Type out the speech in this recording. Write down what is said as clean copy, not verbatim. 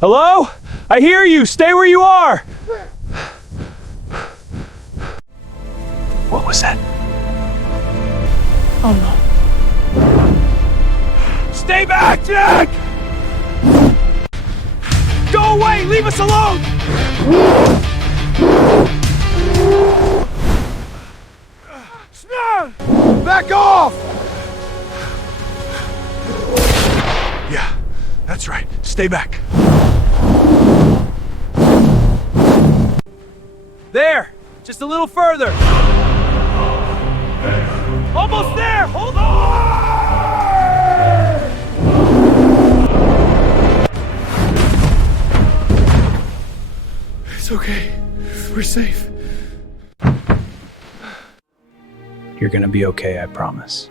Hello? I hear you! Stay where you are! What was that? Oh no. Stay back, Jack! Go away! Leave us alone! Back off! Yeah, that's right. Stay back. There! Just a little further. Almost there! Hold on! It's okay. We're safe. You're gonna be okay, I promise.